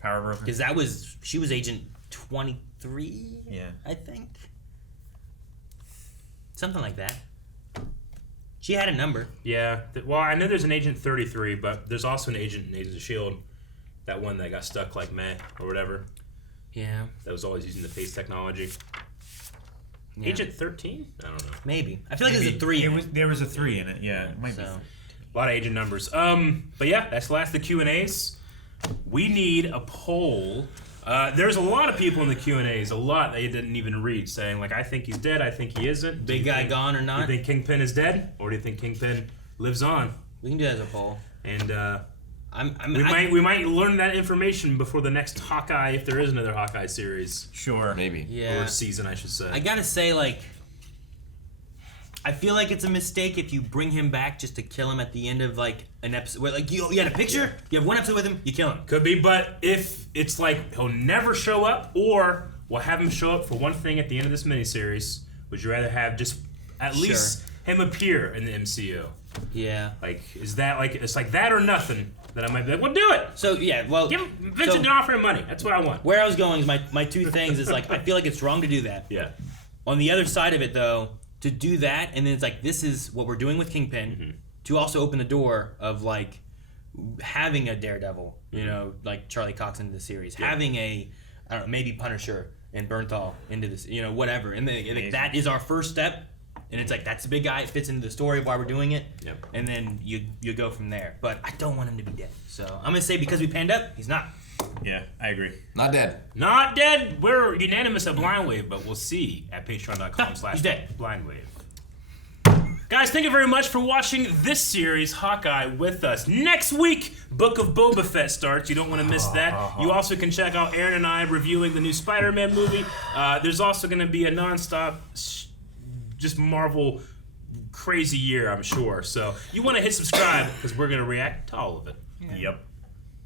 Power broker. Because she was Agent 23, I think. Something like that. She had a number. Yeah. Well, I know there's an Agent 33, but there's also an agent in Agents of S.H.I.E.L.D. That one that got stuck like meh or whatever. Yeah. That was always using the face technology. Yeah. Agent 13? I don't know. Maybe. I feel like there's a 3. There was a 3 in it. Yeah, it might be. A lot of agent numbers. But yeah, that's the last of the Q&As. We need a poll. There's a lot of people in the Q&As, a lot that you didn't even read, saying like, I think he's dead, I think he isn't. Big guy gone or not? Do you think Kingpin is dead, or do you think Kingpin lives on? We can do that as a poll. And we might learn that information before the next Hawkeye, if there is another Hawkeye series. Sure. Maybe. Yeah. Or season, I should say. I gotta say, like, I feel like it's a mistake if you bring him back just to kill him at the end of like an episode. Where, like you had a picture, you have one episode with him, you kill him. Could be, but if it's like he'll never show up, or we'll have him show up for one thing at the end of this miniseries, would you rather have just at least him appear in the MCU? Yeah. Like, is that like it's like that or nothing? That I might be like, well, do it. So yeah, well, give Vincent D'Onofrio money. That's what I want. Where I was going is my two things is like I feel like it's wrong to do that. Yeah. On the other side of it, though, to do that and then it's like this is what we're doing with Kingpin to also open the door of like having a Daredevil, you know, like Charlie Cox into the series, having a I don't know, maybe Punisher and Bernthal into this, you know, whatever, and then that is our first step. And it's like, that's the big guy. It fits into the story of why we're doing it. Yep. And then you go from there. But I don't want him to be dead. So I'm going to say because we panned up, he's not. Yeah, I agree. Not dead. Not dead. We're unanimous at Blindwave, but we'll see at He's dead. patreon.com/blindwave. Guys, thank you very much for watching this series, Hawkeye, with us. Next week, Book of Boba Fett starts. You don't want to miss that. You also can check out Aaron and I reviewing the new Spider-Man movie. There's also going to be a nonstop just Marvel crazy year, I'm sure. So you want to hit subscribe because we're going to react to all of it. Yep.